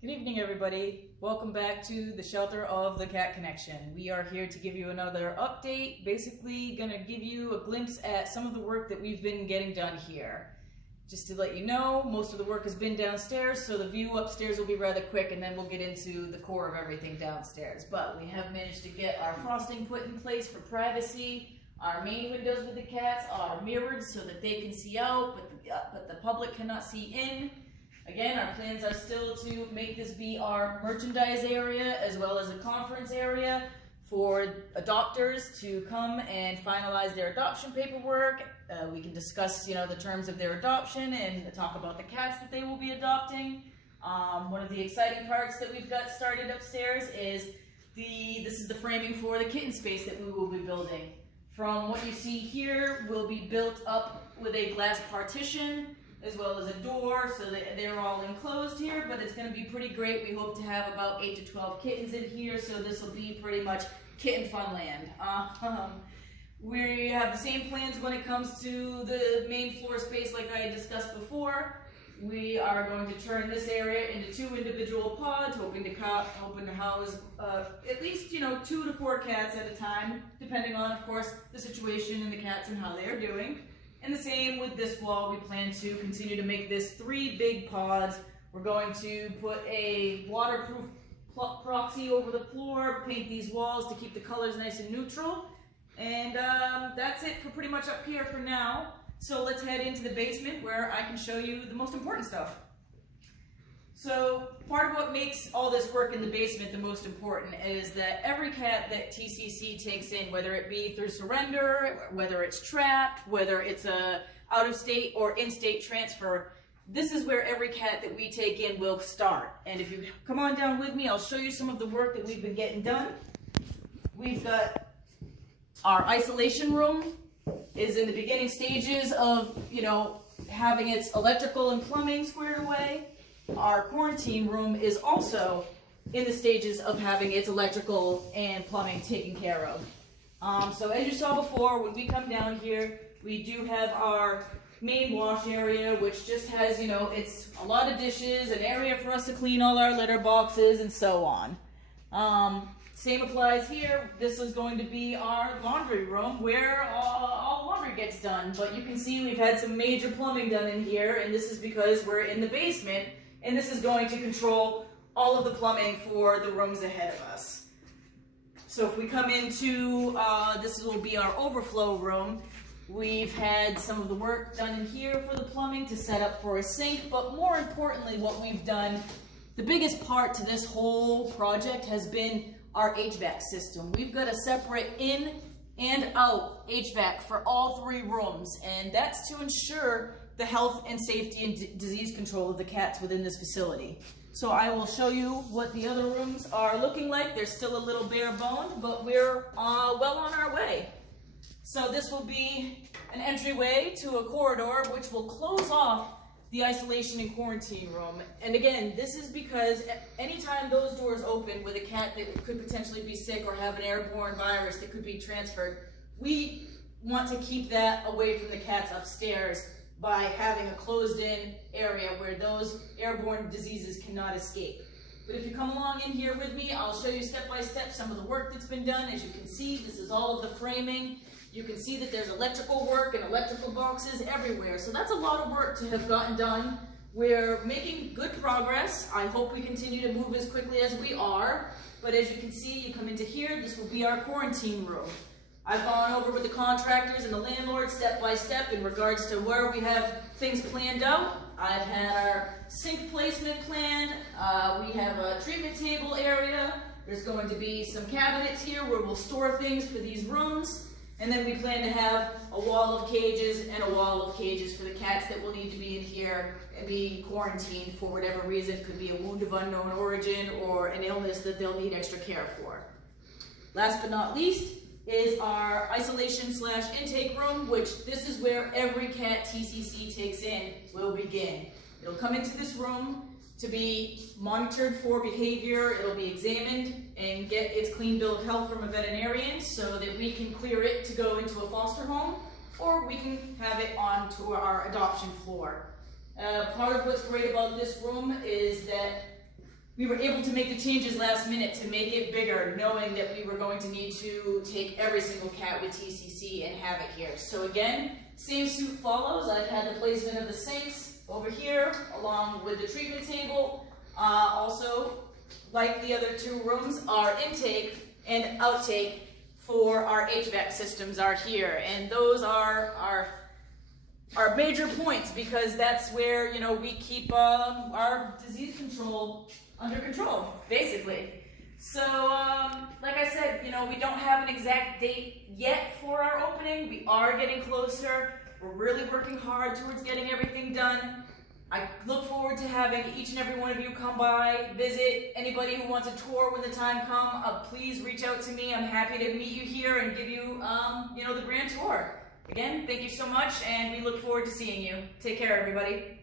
Good evening, everybody. Welcome back to the Shelter of the Cat Connection. We are here to give you another update, basically going to give you a glimpse at some of the work that we've been getting done here. Just to let you know, most of the work has been downstairs, so the view upstairs will be rather quick, and then we'll get into the core of everything downstairs. But we have managed to get our frosting put in place for privacy. Our main windows with the cats are mirrored so that they can see out, but the public cannot see in. Again, our plans are still to make this be our merchandise area as well as a conference area for adopters to come and finalize their adoption paperwork. We can discuss, the terms of their adoption and talk about the cats that they will be adopting. One of the exciting parts that we've got started upstairs is this is the framing for the kitten space that we will be building. From what you see here, will be built up with a glass partition as well as a door, so that they're all enclosed here, but it's going to be pretty great. We hope to have about 8 to 12 kittens in here, so this will be pretty much kitten fun land. We have the same plans when it comes to the main floor space like I had discussed before. We are going to turn this area into 2 individual pods, hoping to house at least 2 to 4 cats at a time, depending on, of course, the situation and the cats and how they are doing. And the same with this wall. We plan to continue to make this 3 big pods. We're going to put a waterproof proxy over the floor, paint these walls to keep the colors nice and neutral. And that's it for pretty much up here for now. So let's head into the basement where I can show you the most important stuff. So part of what makes all this work in the basement the most important is that every cat that TCC takes in, whether it be through surrender, whether it's trapped, whether it's a out-of-state or in-state transfer, this is where every cat that we take in will start. And if you come on down with me, I'll show you some of the work that we've been getting done. We've got our isolation room is in the beginning stages of, having its electrical and plumbing squared away. Our quarantine room is also in the stages of having its electrical and plumbing taken care of. So as you saw before, when we come down here, we do have our main wash area, which just has, it's a lot of dishes, an area for us to clean all our litter boxes, and so on. Same applies here. This is going to be our laundry room where all laundry gets done. But you can see we've had some major plumbing done in here, and this is because we're in the basement. And this is going to control all of the plumbing for the rooms ahead of us. So if we come into, this will be our overflow room. We've had some of the work done in here for the plumbing to set up for a sink, but more importantly what we've done, the biggest part to this whole project has been our HVAC system. We've got a separate in and out HVAC for all 3 rooms, and that's to ensure the health and safety and disease control of the cats within this facility. So I will show you what the other rooms are looking like. They're still a little bare boned, but we're well on our way. So this will be an entryway to a corridor which will close off the isolation and quarantine room. And again, this is because anytime those doors open with a cat that could potentially be sick or have an airborne virus that could be transferred, we want to keep that away from the cats upstairs by having a closed-in area where those airborne diseases cannot escape. But if you come along in here with me, I'll show you step by step some of the work that's been done. As you can see, this is all of the framing. You can see that there's electrical work and electrical boxes everywhere. So that's a lot of work to have gotten done. We're making good progress. I hope we continue to move as quickly as we are. But as you can see, you come into here, this will be our quarantine room. I've gone over with the contractors and the landlord step by step in regards to where we have things planned out. I've had our sink placement planned. We have a treatment table area. There's going to be some cabinets here where we'll store things for these rooms. And then we plan to have a wall of cages and a wall of cages for the cats that will need to be in here and be quarantined for whatever reason. It could be a wound of unknown origin or an illness that they'll need extra care for. Last but not least is our isolation/intake room, which this is where every cat TCC takes in will begin. It'll come into this room to be monitored for behavior. It'll be examined and get its clean bill of health from a veterinarian so that we can clear it to go into a foster home, or we can have it onto our adoption floor. Part of what's great about this room is that we were able to make the changes last minute to make it bigger, knowing that we were going to need to take every single cat with TCC and have it here. So again, same suit follows. I've had the placement of the sinks over here, along with the treatment table. Also, like the other two rooms, our intake and outtake for our HVAC systems are here. And those are our major points, because that's where, you know, we keep our disease control under control, basically. So, like I said, you know, we don't have an exact date yet for our opening. We are getting closer. We're really working hard towards getting everything done. I look forward to having each and every one of you come by, visit. Anybody who wants a tour when the time comes, please reach out to me. I'm happy to meet you here and give you, you know, the grand tour. Again, thank you so much, and we look forward to seeing you. Take care, everybody.